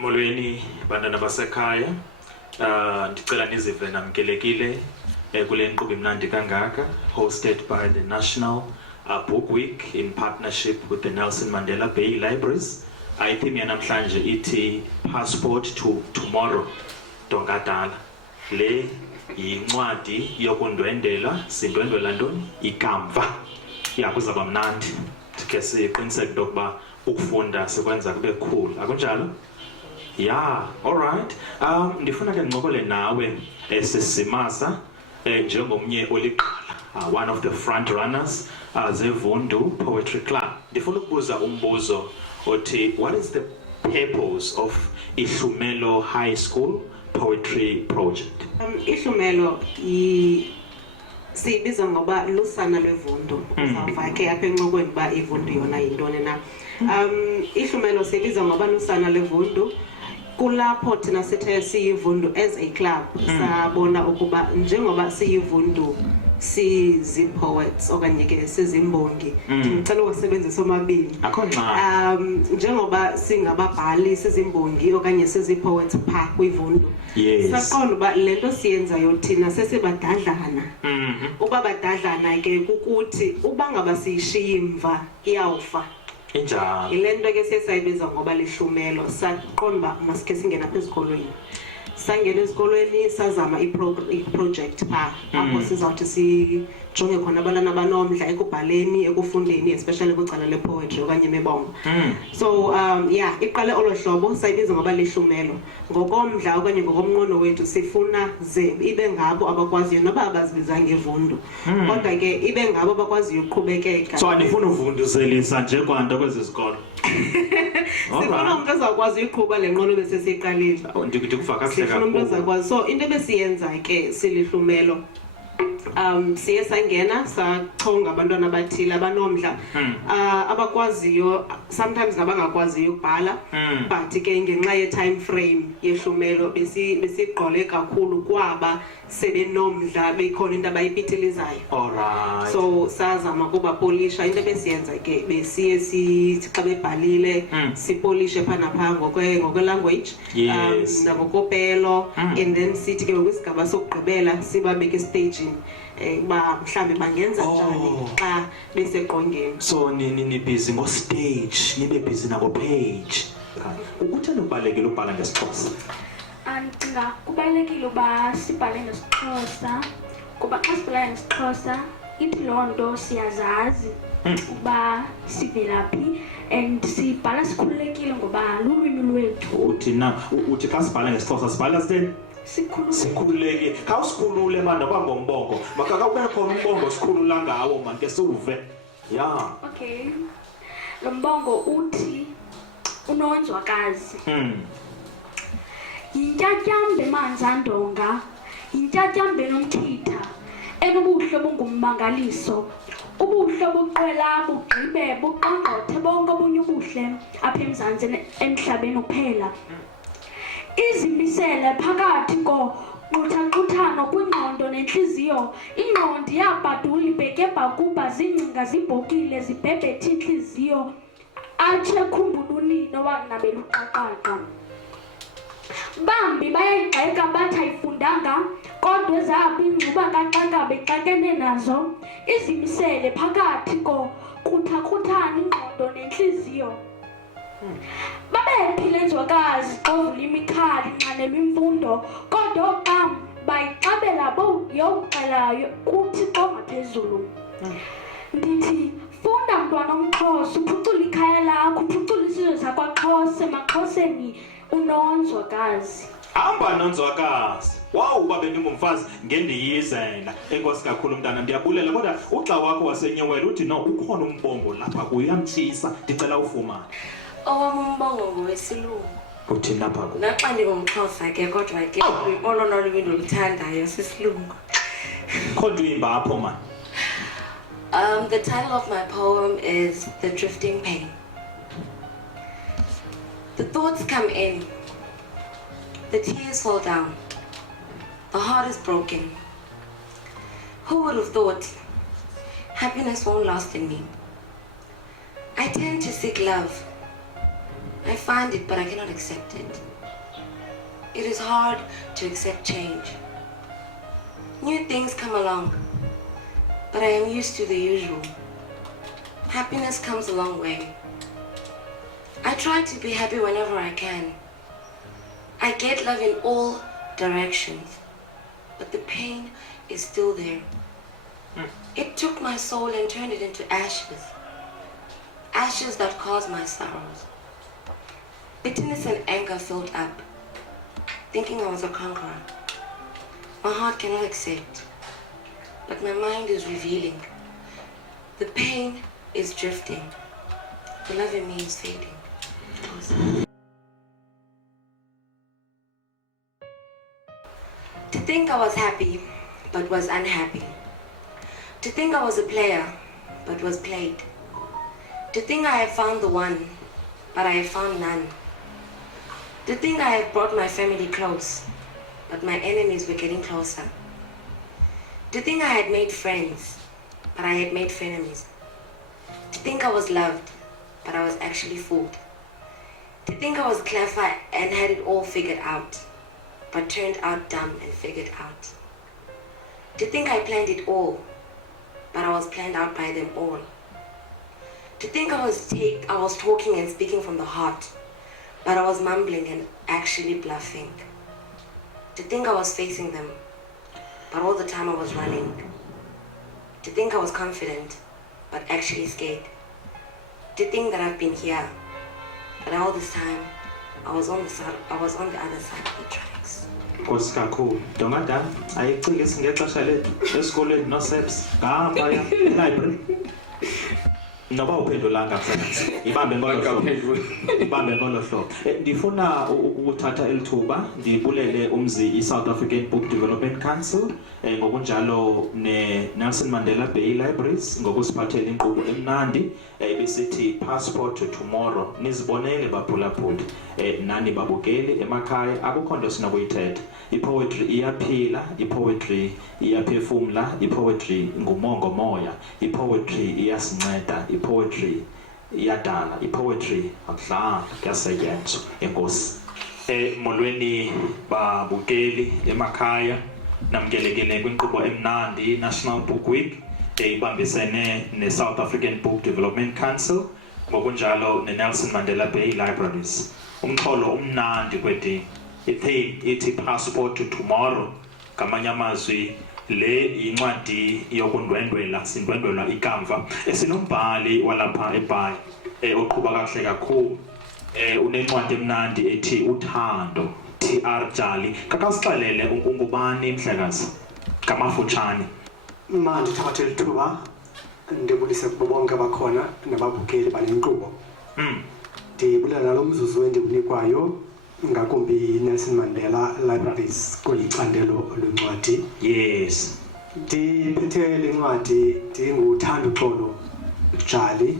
Molweni bantwana basekhaya, ndicela nizive namkelekile kule nkqubo imnandi kangaka, hosted by the National Book Week in partnership with the Nelson Mandela Bay Libraries. Theme yanamhlanje ithi Passport to Tomorrow, Dongadala. Le yincwadi yokundwendela, sindwendwela ntoni? Ikamva. Ya kuzaba mnandi. Ke siqiniseke into yokuba ukufunda sikwenza kube cool. Akunjalo? Yeah, all right. Ndifuna ke ngincokole nawe sesimasa njengomnye oliqala, one of the front runners zeVundu Poetry Club. Ndifuna ukubuza umbuzo othi, what is the purpose of Ihlumelo High School Poetry Project? Ihlumelo siyibiza ngoba lusana lweVundu. Uzawuva ke apha enqokweni ba iVundu yona yintoni na. Ihlumelo siyibiza ngoba lusana lweVundu. Kulapho thina sithe siyiVundu as a club, sabona ukuba njengoba siyiVundu sizi-poets okanye ke sizimbongi, ngicela ukusebenzisa omabili. Njengoba singababhali sizimbongi okanye sizi-poets pha kwiVundu, saqonda uba lento siyenzayo thina sesibadadlana. Uba badadlana ke kukuthi uba ngaba siyishiya imva iyawufa. Ile nto ke siyayibiza ngoba lihlumelo, saqonda uba masike singena apha ezikolweni. Sangena ezikolweni sazama i-project pha apho sizawuthi sijonge khona abantwana abanomdla ekubhaleni, ekufundeni, especially kwicala le-poetry okanye imibongo. So iqale olo hlobo sayibiza ngoba lihlumelo. Ngokomdla okanye ngokomnqweno wethu sifuna ze ibe ngabo abakwaziyo noba abazibizanga iVundu, kodwa ke ibe ngabo abakwaziyo uqhubekeka. So andifuna uvunduzelisa nje kwanto kwezi zikolo. Sifuna umuntu ozakwazi uyiqhuba le nqwelo besesiyiqalile. Ndikuva kakuhle kakhulu. Sifuna umuntu ozakwazi. So into ebesiyenza ke silihlumelo, siye sangena sachonga abantwana abathile abanomdla abakwaziyo, sometimes nabangakwaziyo ukubhala, but ke ngenxa ye-time frame yehlumelo besiqole kakhulu kwaba sebenomdla bekhona into abayipitilizayo. Alright. So sazama kubapolisha. Into ebesiyenza ke besiye xa bebhalile sipolishe pha napha ngokwe-language nangokopelo, and then sithi ke kwisigaba sokugqibela sibabeke estagini ba mhlambe bangenza njani xa beseqongeni. So nibhizi ngo-stage, nibe bhizi nako-page. Ukuthanda ubalulekile ukubhala ngesiXhosa? Ndicinga kubalulekile uba sibhale ngesiXhosa kuba xa sibhala ngesiXhosa ithi loo nto siyazazi ukuba sivelaphi and sibhala sikhululekile ngoba lulwimi lwethu. Uthi xa sibhala ngesiXhosa sibhala sitheni? Sikhululekile. Khawusikhulule manje abangombongo. Makakube khona umbongo sikhulula ngawo manje ke siuve. Yeah. Okay. Lo mbongo uthi unonzwakazi. Yintyatyambe manzandonga, yintyatyambe nomthitha, enobuhle bungummangaliso. Ubuhle buqwela bugqibe buqongqothe bonke obunye ubuhle apha eMzantsi emhlabeni uphela. Izimisele phakathi koquthanquthano kwingqondo nentliziyo. Ingqondo iyabhadula ibheke bhakuba zingcinga zibhokile zibhebhethe intliziyo. Atshe khumbula unino wanginabela uqaqaqa. Bambi bayayigxeka bathi ayifundanga, kodwa ezapho ingcuba kaxaka bexakene nazo. Izimisele phakathi koquthanquthano ingqondo nentliziyo. Babephile enzwakazi xovula imikhali nxanelwa imfundo, kodwa oqam bayixabela yokuxelayo kuthi xongaphezulu. Ndithi funda mntwana omXhosa, uphucule ikhaya lakho, uphucule isizwe sakwaXhosa, emaXhoseni unonzwakazi. Hamba nonzwakazi. Wow, uba bendingumfazi ngendiyizela. Enkosi kakhulu mntana, ndiyabulela kodwa uxa wakho wasenyewela uthi no ukhona umbongo lapha kuyo uyamtshisa, ndicela ufumane. Owami umbongo ngowesilungu. Uthini lapha kuyo? Naxa ndingumXhosa ke kodwa ke olona lwimi ndiluthandayo sisilungu. Khona uyimba apho man. The title of my poem is The Drifting Pain. The thoughts come in, the tears fall down, the heart is broken. Who would have thought happiness won't last in me? I tend to seek love, I find it, but I cannot accept it. It is hard to accept change. New things come along, but I am used to the usual. Happiness comes a long way. I try to be happy whenever I can. I get love in all directions, but the pain is still there. It took my soul and turned it into ashes. Ashes that caused my sorrows. Bitterness and anger filled up, thinking I was a conqueror. My heart cannot accept, but my mind is revealing. The pain is drifting. The love in me is fading. To think I was happy, but was unhappy. To think I was a player, but was played. To think I have found the one, but I have found none. To think I have brought my family close, but my enemies were getting closer. To think I had made friends, but I had made frenemies. To think I was loved, but I was actually fooled. To think I was clever and had it all figured out, but turned out dumb and figured out. To think I planned it all, but I was planned out by them all. To think I was talking and speaking from the heart, but I was mumbling and actually bluffing. To think I was facing them, but all the time I was running. To think I was confident, but actually scared. To think that I've been here, but all this time I was on the other side of the tracks. Nkosi kakhulu. Dongadala, ayicinge singexesha lethu esikoleni noSeps ngahamba ya library. Noba uphendulanga msebenzi. Ibambe ngolo hlobo. Ndifuna ukuthatha elithuba ndibulele umzi iSouth African Book Development Council ngokunjalo neNelson Mandela Bay Libraries ngokusiphathela inkqubo emnandi ebisithi Passport to Tomorrow. Nizibonele baphulaphuli nani babukeli emakhaya akukho nto sinokuyithetha. iPoetry iyaphila, iPoetry iyaphefumla, iPoetry ngumongo moya, iPoetry iyasinceda, iPoetry iyadala, iPoetry akudlanga kuyasetyenzwa. Enkosi. Molweni babukeli emakhaya namkelekile kwinkqubo emnandi National Book Week ibambisene neSouth African Book Development Council ngokunjalo neNelson Mandela Bay Libraries. Umxholo umnandi kweti i-theme ithi Passport to Tomorrow. Ngamanye amazwi le incwadi yokundwendwela sindwendwela ikamva esinombhali walapha eBhayi oqhuba kahle kakhulu unencwadi emnandi ethi Uthando Tr Jali. Kakasixelele ungubani mhlekazi ngamafutshane. Ndithathe lithuba ndibulise kubo bonke abakhona nababukeli bale nkqubo. Ndibulela nalo mzuzu endikunikwayo ngakumbi Nelson Mandela Libraries kweli candelo lwencwadi. Yes. Ndiphethe le ncwadi ndinguThanduxolo Jali.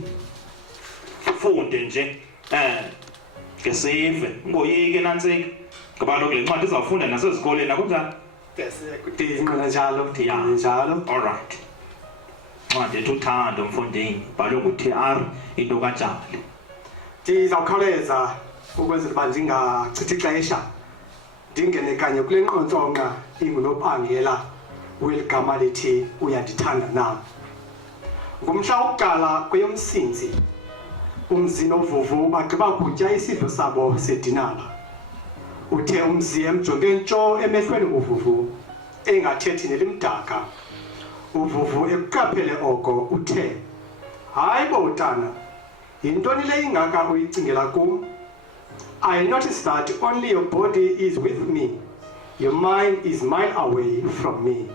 Funde nje ngesive ngoyike nantsika ngoba lokho le ncwadi izawufunda nasezikoleni akunjani? Ndinqina njalo. All right. Ncwadi ethi Uthando mfundini bhalwe nguTr into kaJali. Ndizawukhawuleza ukwenzela uba ndingachithi ixesha ndingene kanye kule nqontsonqa ingunobangela weli gama lithi uyandithanda na. Ngumhla wokuqala kweyomsintsi umzi noVuvu bagqiba kutya isidlo sabo sedinala. Uthe umzi emjonge ntsho emehlweni uVuvu engathethi nelimdaka. uVuvu ekuqaphele oko uthe, hayi bo utana, yintoni le ingaka uyicingela kum? I notice that only your body is with me. Your mind is mile away from me.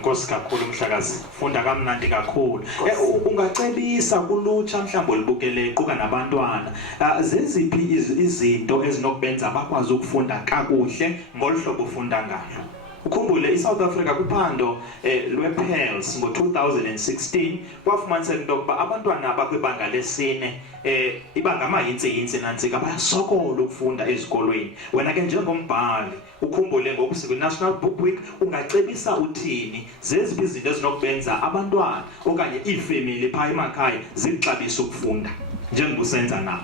Nkosi kakhulu mhlakazi. Funda kamnandi kakhulu. Ungacebisa kulutsha mhlawumbe olibukele iquka nabantwana. Zeziphi izinto ezinokubenza bakwazi ukufunda kakuhle ngolu hlobo ufunda ngalo? Ukhumbule iSouth Africa kuphando lwePearls ngo2016 kwafumaniseka into yokuba abantwana abakwibanga lesine ibanga amayintsi nantsika bayasokola ukufunda ezikolweni. Wena ke njengombhali ukhumbule ngokusika National Book Week ungacebisa uthini zeziphi izinto ezinokubenza abantwana okanye iifamily phaa emakhaya zixabisa ukufunda njengobusenza nawo?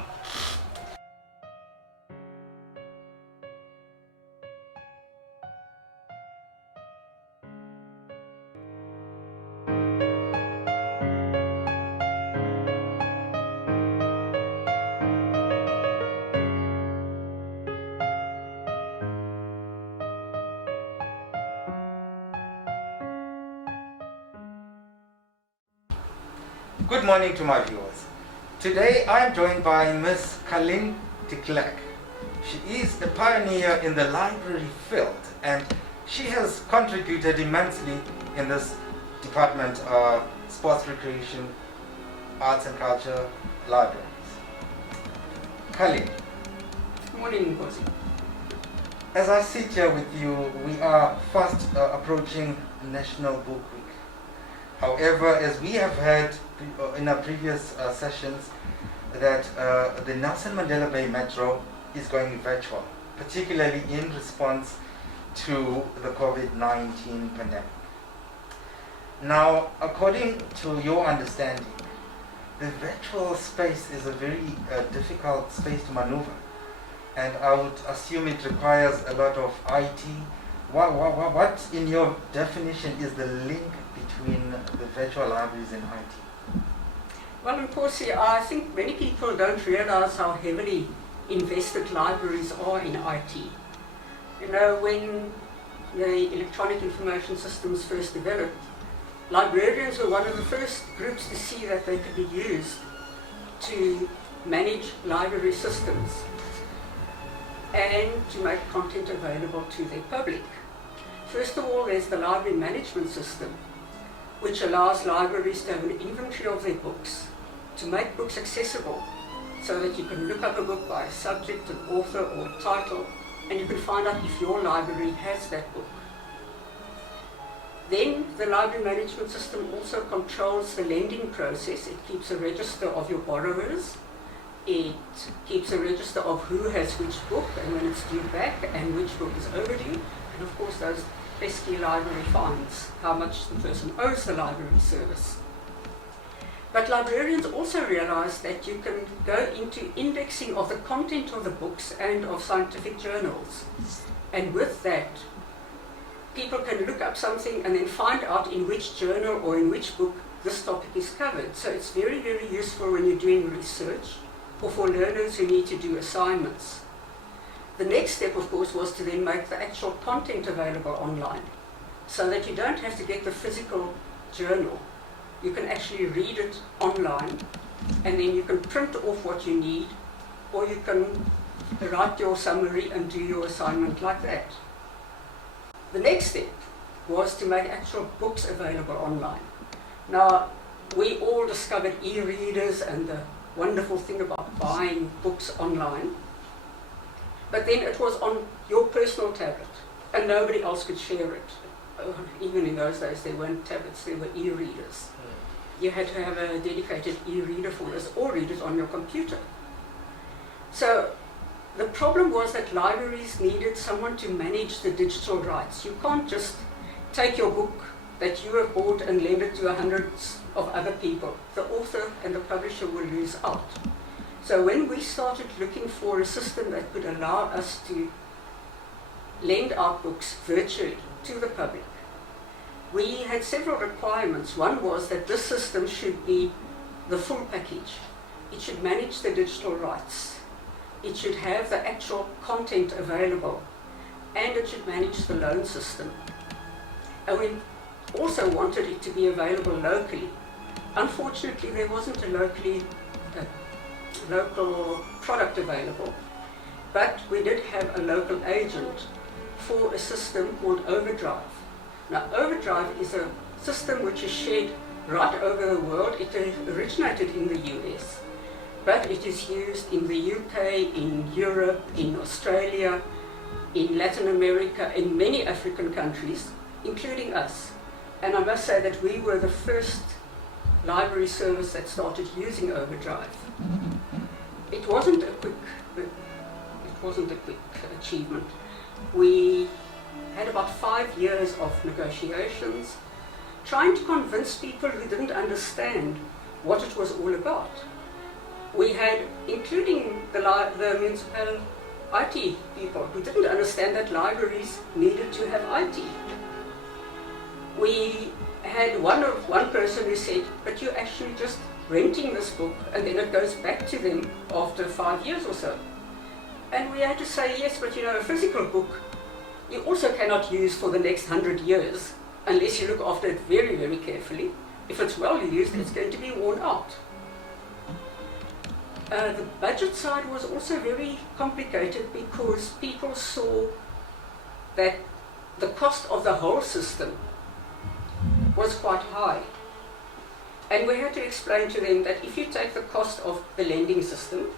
Good morning to my viewers. Today I am joined by Ms. Kalin de Klerk. She is a pioneer in the library field and she has contributed immensely in this department of sports, recreation, arts and culture, libraries. Kalin. Good morning, Ngozi. As I sit here with you, we are fast approaching National Book Week. However, as we have heard in our previous sessions, that the Nelson Mandela Bay Metro is going virtual, particularly in response to the COVID-19 pandemic. Now, according to your understanding, the virtual space is a very difficult space to maneuver, and I would assume it requires a lot of IT. What in your definition is the link between the virtual libraries and IT? Well, of course, I think many people don't realize how heavily invested libraries are in IT. You know, when the electronic information systems first developed, librarians were one of the first groups to see that they could be used to manage library systems and to make content available to their public. First of all, there's the library management system, which allows libraries to have an inventory of their books, to make books accessible so that you can look up a book by a subject, an author or a title, and you can find out if your library has that book. Then the library management system also controls the lending process. It keeps a register of your borrowers. It keeps a register of who has which book and when it's due back and which book is overdue. And of course those pesky library fines, how much the person owes the library service. But librarians also realize that you can go into indexing of the content of the books and of scientific journals. And with that, people can look up something and then find out in which journal or in which book this topic is covered. So it's very, very useful when you're doing research or for learners who need to do assignments. The next step, of course, was to then make the actual content available online so that you don't have to get the physical journal. You can actually read it online and then you can print off what you need, or you can write your summary and do your assignment like that. The next step was to make actual books available online. Now, we all discovered e-readers and the wonderful thing about buying books online, but then it was on your personal tablet and nobody else could share it. Even in those days there weren't tablets, there were e-readers. You had to have a dedicated e-reader for this, or read it on your computer. So the problem was that libraries needed someone to manage the digital rights. You can't just take your book that you have bought and lend it to hundreds of other people. The author and the publisher will lose out. So when we started looking for a system that could allow us to lend our books virtually to the public, we had several requirements. One was that this system should be the full package. It should manage the digital rights. It should have the actual content available, and it should manage the loan system. And we also wanted it to be available locally. Unfortunately, there wasn't a local product available, but we did have a local agent for a system called Overdrive. Now, Overdrive is a system which is shared right over the world. It originated in the US, but it is used in the UK, in Europe, in Australia, in Latin America, in many African countries, including us. And I must say that we were the first library service that started using Overdrive. It wasn't a quick achievement. We had about 5 years of negotiations, trying to convince people who didn't understand what it was all about. We had, including the municipal IT people, who didn't understand that libraries needed to have IT. We had one person who said, but you're actually just renting this book and then it goes back to them after 5 years or so. And we had to say, yes, but you know, a physical book you also cannot use for the next 100 years unless you look after it very, very carefully. if it's well used, it's going to be worn out. The budget side was also very complicated because people saw that the cost of the whole system was quite high. And we had to explain to them that if you take the cost of the lending system,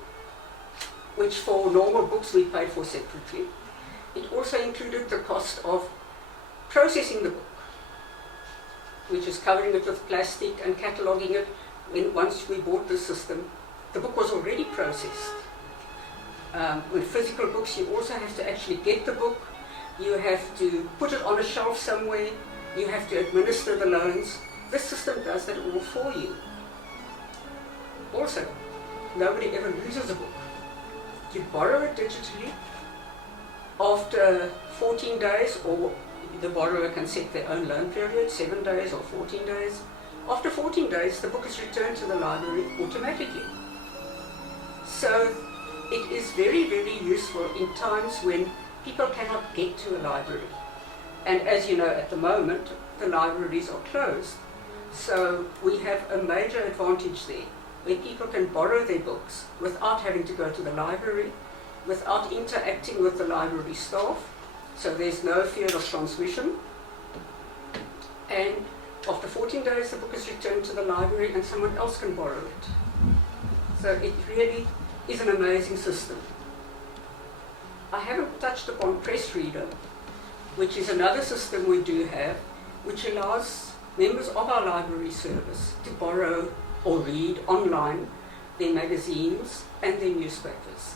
which for normal books we paid for separately, it also included the cost of processing the book, which is covering it with plastic and cataloguing it. Once we bought the system, the book was already processed. With physical books, you also have to actually get the book, you have to put it on a shelf somewhere, you have to administer the loans. This system does that all for you. Also, nobody ever loses a book. You borrow it digitally. After 14 days, or the borrower can set their own loan period, 7 days or 14 days. After 14 days, the book is returned to the library automatically. So it is very, very useful in times when people cannot get to a library. And as you know, at the moment, the libraries are closed. So we have a major advantage there, where people can borrow their books without having to go to the library, without interacting with the library staff, so there's no fear of transmission. And after 14 days, the book is returned to the library and someone else can borrow it. So it really is an amazing system. I haven't touched upon Press Reader, which is another system we do have, which allows members of our library service to borrow or read online their magazines and their newspapers.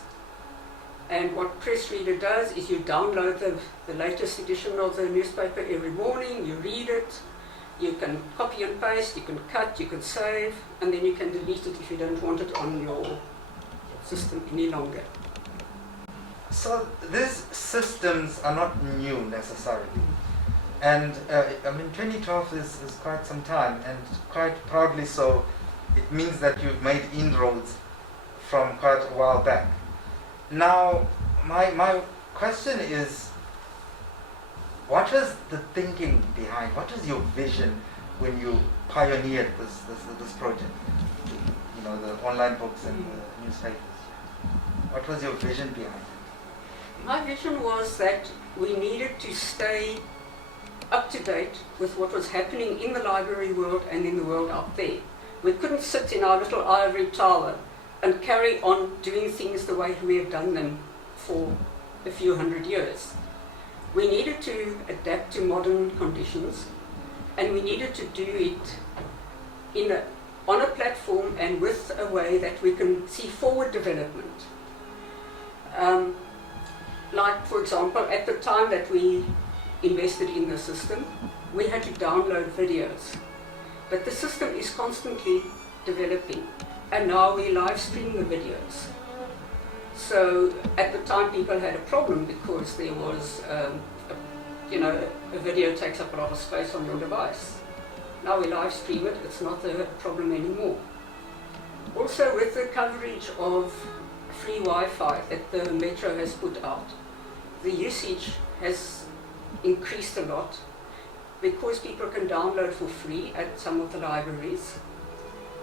And what Press Reader does is you download the latest edition of the newspaper every morning, you read it, you can copy and paste, you can cut, you can save, and then you can delete it if you don't want it on your system any longer. So these systems are not new necessarily. And I mean, 2012 is quite some time, and quite proudly so. It means that you've made inroads from quite a while back. Now, my question is, what was the thinking behind, what was your vision when you pioneered this project? You know, the online books and the newspapers. What was your vision behind it? My vision was that we needed to stay up to date with what was happening in the library world and in the world out there. We couldn't sit in our little ivory tower and carry on doing things the way we have done them for a few hundred years. We needed to adapt to modern conditions, and we needed to do it on a platform and with a way that we can see forward development. Like, for example, at the time that we invested in the system, we had to download videos. But the system is constantly developing, and now we live stream the videos. So at the time people had a problem because there was, a video takes up a lot of space on your device. Now we live stream it, it's not a problem anymore. Also, with the coverage of free Wi-Fi that the Metro has put out, the usage has increased a lot because people can download for free at some of the libraries.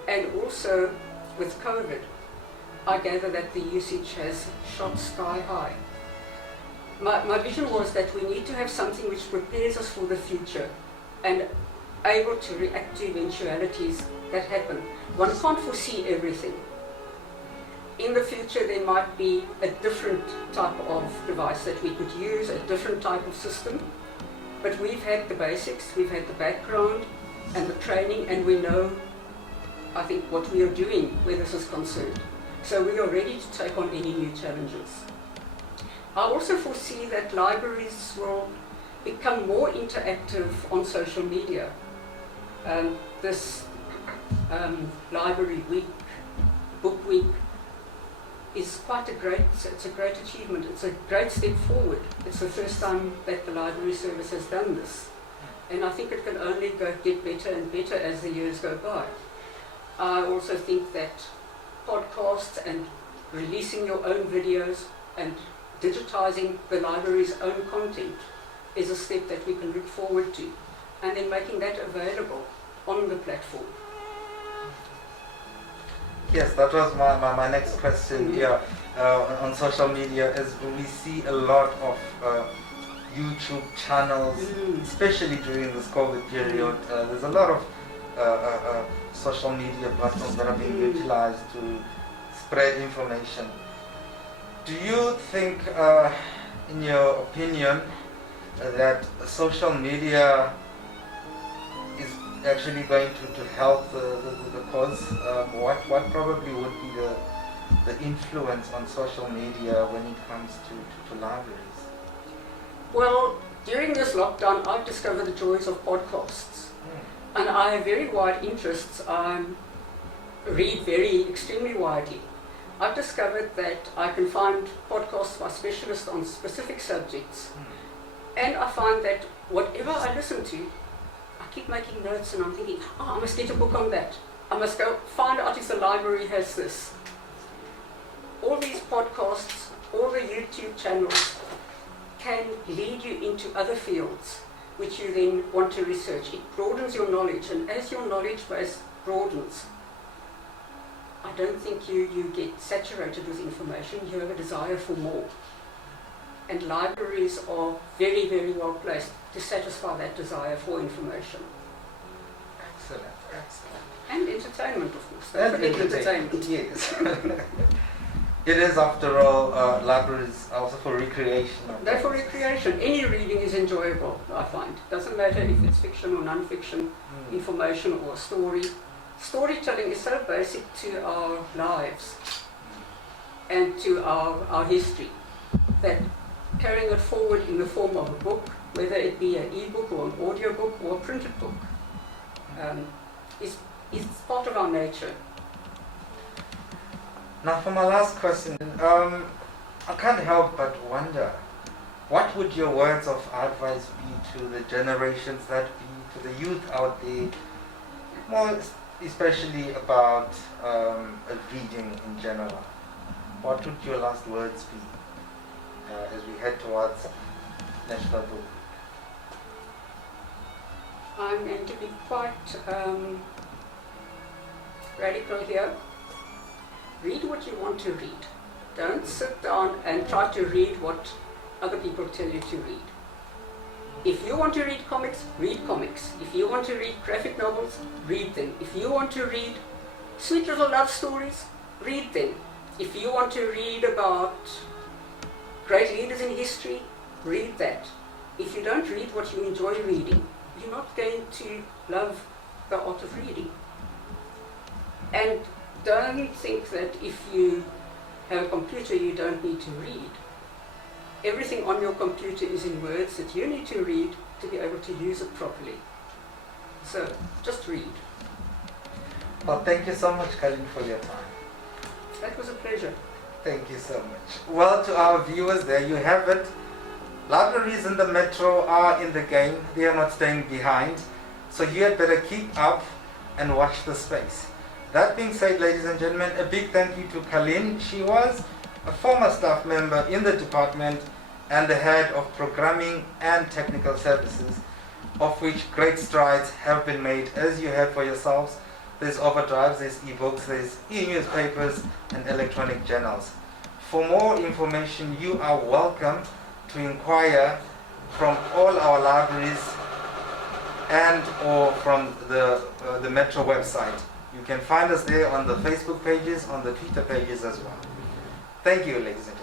And also with COVID, I gather that the usage has shot sky high. My vision was that we need to have something which prepares us for the future and able to react to eventualities that happen. One can't foresee everything. In the future there might be a different type of device that we could use, a different type of system. But we've had the basics, we've had the background and the training, and we know, I think, what we are doing where this is concerned. So we are ready to take on any new challenges. I also foresee that libraries will become more interactive on social media. This Library Week, Book Week, is quite it's a great achievement. It's a great step forward. It's the first time that the library service has done this. And I think it can only get better and better as the years go by. I also think that podcasts and releasing your own videos and digitizing the library's own content is a step that we can look forward to. And then making that available on the platform. Yes, that was my next question. Yeah, on social media, as we see a lot of YouTube channels, especially during this COVID period. There's a lot of social media platforms that are being utilized to spread information. Do you think, in your opinion, that social media is actually going to help the cause? What probably would be the influence on social media when it comes to libraries? Well, during this lockdown, I've discovered the joys of podcasts. And I have very wide interests. I read extremely widely. I've discovered that I can find podcasts by specialists on specific subjects. And I find that whatever I listen to, I keep making notes and I'm thinking, I must get a book on that. I must go find out if the library has this. All these podcasts, all the YouTube channels can lead you into other fields which you then want to research. It broadens your knowledge, and as your knowledge base broadens, I don't think you get saturated with information. You have a desire for more. And libraries are very, very well placed to satisfy that desire for information. Excellent, excellent. And entertainment, of course. And Don't forget entertainment. Yes. It is, after all, libraries also for recreation. They're for recreation. Any reading is enjoyable, I find. Doesn't matter if it's fiction or non-fiction, information or story. Storytelling is so basic to our lives and to our history that carrying it forward in the form of a book, whether it be an e-book or an audio book or a printed book, is part of our nature. Now, for my last question, I can't help but wonder, what would your words of advice be to the generations that be, to the youth out there, more especially about reading in general? What would your last words be as we head towards National Book? I'm going to be quite radical here. Read what you want to read. Don't sit down and try to read what other people tell you to read. If you want to read comics, read comics. If you want to read graphic novels, read them. If you want to read sweet little love stories, read them. If you want to read about great leaders in history, read that. If you don't read what you enjoy reading, you're not going to love the art of reading. And don't think that if you have a computer you don't need to read. Everything on your computer is in words that you need to read to be able to use it properly. So, just read. Well, thank you so much, Colleen, for your time. That was a pleasure. Thank you so much. Well, to our viewers, there you have it. Libraries in the metro are in the game. They are not staying behind. So you had better keep up and watch the space. That being said, ladies and gentlemen, a big thank you to Colleen. She was a former staff member in the department and the head of programming and technical services, of which great strides have been made, as you heard for yourselves. There's overdrives, there's e-books, there's e-newspapers and electronic journals. For more information, you are welcome to inquire from all our libraries and or from the Metro website. You can find us there on the Facebook pages, on the Twitter pages as well. Thank you, ladies and gentlemen.